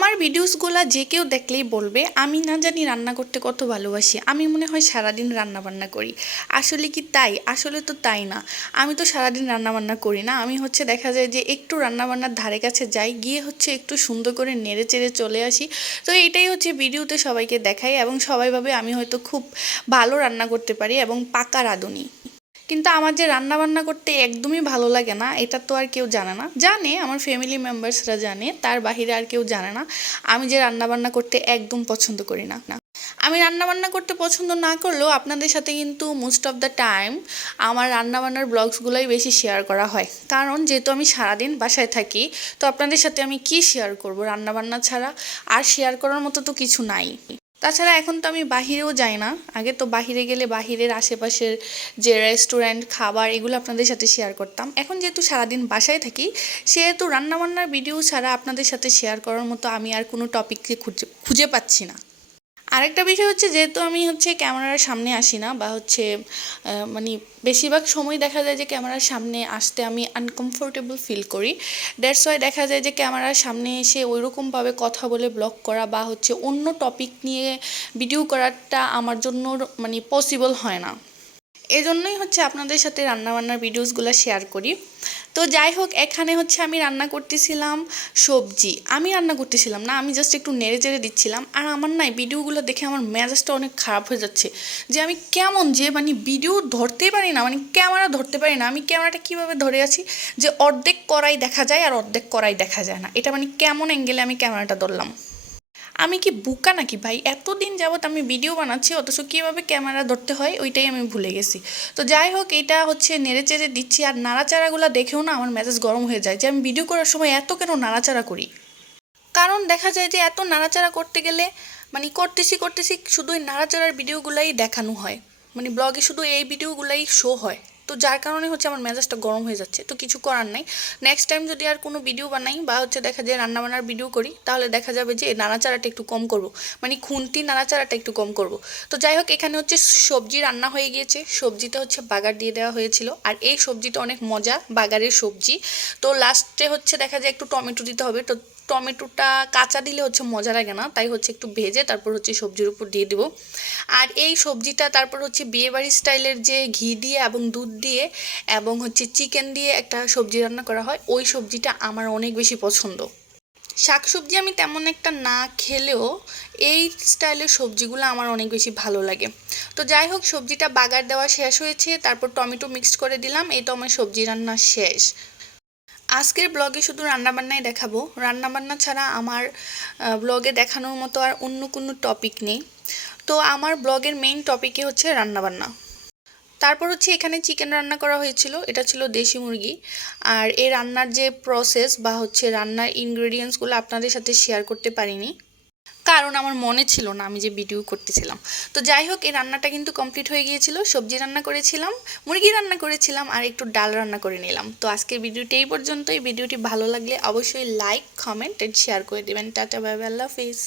আমার ভিডিওসগুলো যে কেউ দেখলেই বলবে, আমি না জানি রান্না করতে কত ভালোবাসি। আমি মনে হয় সারাদিন রান্না বান্না করি। আসলে কি তাই? আসলে তো তাই না। আমি তো সারাদিন রান্না বান্না করি না। আমি হচ্ছে দেখা যায় যে একটু রান্না বান্নার ধারে কাছে যাই, গিয়ে হচ্ছে একটু সুন্দর করে নেড়ে চেড়ে চলে আসি। তো এটাই হচ্ছে ভিডিওতে সবাইকে দেখাই এবং সবাই ভাবে আমি হয়তো খুব ভালো রান্না করতে পারি এবং পাকা রাঁধুনি। কিন্তু আমার যে রান্না বান্না করতে একদমই ভালো লাগে না, এটা তো আর কেউ জানে না। জানে, আমার ফ্যামিলি মেম্বার্সরা জানে, তার বাহিরে আর কেউ জানে না। আমি যে রান্না বান্না করতে একদম পছন্দ করি না আমি রান্না বান্না করতে পছন্দ না করলেও আপনাদের সাথে কিন্তু মোস্ট অফ দ্য টাইম আমার রান্না বান্নার ব্লগসগুলোই বেশি শেয়ার করা হয়। কারণ যেহেতু আমি সারাদিন বাসায় থাকি, তো আপনাদের সাথে আমি কি শেয়ার করব রান্না বান্না ছাড়া? আর শেয়ার করার মতো তো কিছু নাই। তাছাড়া এখন তো আমি বাহিরেও যাই না। আগে তো বাহিরে গেলে বাহিরের আশেপাশের যে রেস্টুরেন্ট খাবার এগুলো আপনাদের সাথে শেয়ার করতাম। এখন যেহেতু সারাদিন বাসায় থাকি, সেহেতু রান্নাবান্নার ভিডিও ছাড়া আপনাদের সাথে শেয়ার করার মতো আমি আর কোনো টপিককে খুঁজে খুঁজে পাচ্ছি না। আরেকটা বিষয় হচ্ছে যেহেতু আমি হচ্ছে ক্যামেরার সামনে আসি না বা হচ্ছে মানে বেশিরভাগ সময় দেখা যায় যে ক্যামেরার সামনে আসতে আমি আনকমফোর্টেবল ফিল করি। দ্যাটস ওয়াই দেখা যায় যে ক্যামেরার সামনে এসে ওইরকমভাবে কথা বলে ব্লগ করা বা হচ্ছে অন্য টপিক নিয়ে ভিডিও করাটা আমার জন্য মানে পসিবল হয় না। এজন্যই হচ্ছে আপনাদের সাথে রান্নাবান্নার ভিডিওসগুলো শেয়ার করি। তো যাই হোক, এখানে হচ্ছে আমি রান্না করতেছিলাম সবজি। আমি রান্না করতেছিলাম না, আমি জাস্ট একটু নেড়ে চেড়ে দিচ্ছিলাম। আর আমার না এই ভিডিওগুলো দেখে আমার মেজাজটা অনেক খারাপ হয়ে যাচ্ছে যে আমি কেমন যে মানে ভিডিও ধরতেই পারি না মানে ক্যামেরা ধরতে পারি না। আমি ক্যামেরাটা কীভাবে ধরে আছি যে অর্ধেক করাই দেখা যায় আর অর্ধেক করাই দেখা যায় না। এটা মানে কেমন অ্যাঙ্গেলে আমি ক্যামেরাটা ধরলাম? আমি কি বুকা নাকি ভাই? এতদিন যাবৎ আমি ভিডিও বানাচ্ছি, অথচ কীভাবে ক্যামেরা ধরতে হয়, ওইটাই আমি ভুলে গেছি। তো যাই হোক, এটা হচ্ছে নেড়ে চেড়ে দিচ্ছি, আর নাড়াচাড়াগুলো দেখেও না আমার মেজাজ গরম হয়ে যায় যে আমি ভিডিও করার সময় এত কেন নাড়াচাড়া করি? কারণ দেখা যায় যে এত নাড়াচাড়া করতে গেলে মানে করতেছি করতেছি শুধু নাড়াচাড়ার ভিডিওগুলাই দেখানো হয়। মানে ব্লগে শুধু এই ভিডিওগুলাই শো হয়। তো যার কারণে হচ্ছে আমার মেজাজটা গরম হয়ে যাচ্ছে, তো কিছু করার নাই। নেক্সট টাইম যদি আর কোনো ভিডিও বানাই বা হচ্ছে দেখা যায় রান্নাবান্নার ভিডিও করি, তাহলে দেখা যাবে যে নাড়াচাড়াটা একটু কম করব। মানে খুন্তি নাড়াচাড়াটা একটু কম করব। তো যাই হোক, এখানে হচ্ছে সবজি রান্না হয়ে গিয়েছে। সবজিটা হচ্ছে বাগার দিয়ে দেওয়া হয়েছিল। আর এই সবজিটা অনেক মজা বাগারের সবজি। তো লাস্টে হচ্ছে দেখা যায় একটু টমেটো দিতে হবে। তো টমেটোটা কাঁচা দিলে হচ্ছে মজা লাগে না, তাই হচ্ছে একটু ভেজে তারপর হচ্ছে সবজির উপর দিয়ে দেবো। আর এই সবজিটা তারপর হচ্ছে বিয়েবাড়ি স্টাইলের যে ঘি দিয়ে এবং দুধ দিয়ে এবং হচ্ছে চিকেন দিয়ে একটা সবজি রান্না করা হয়, ওই সবজিটা আমার অনেক বেশি পছন্দ। শাকসবজি আমি তেমন একটা না খেলেও এই স্টাইলের সবজিগুলো আমার অনেক বেশি ভালো লাগে। তো যাই হোক, সবজিটা বাগার দেওয়া শেষ হয়েছে, তারপর টমেটো মিক্সড করে দিলাম এই তো আমার সবজি রান্না শেষ। আজকের ব্লগে শুধু রান্নাবান্নাই দেখাবো। রান্নাবান্না ছাড়া আমার ব্লগে দেখানোর মতো আর অন্য কোনো টপিক নেই। তো আমার ব্লগের মেইন টপিকই হচ্ছে রান্নাবান্না। তারপর হচ্ছে এখানে চিকেন রান্না করা হয়েছিল, এটা ছিল দেশি মুরগি। আর এই রান্নার যে প্রসেস বা হচ্ছে রান্নার ইনগ্রেডিয়েন্টসগুলো আপনাদের সাথে শেয়ার করতে পারিনি কারণ আমার মনে ছিল না আমি যে ভিডিও করতেছিলাম। তো যাই হোক, এই রান্নাটা কিন্তু কমপ্লিট হয়ে গিয়েছিল। সবজি রান্না করেছিলাম, মুরগি রান্না করেছিলাম আর একটু ডাল রান্না করে নিলাম। তো আজকের ভিডিওটি এই পর্যন্তই। ভিডিওটি ভালো লাগলে অবশ্যই লাইক কমেন্ট এন্ড শেয়ার করে দেবেন। টাটা বাই আল্লাহ হাফিজ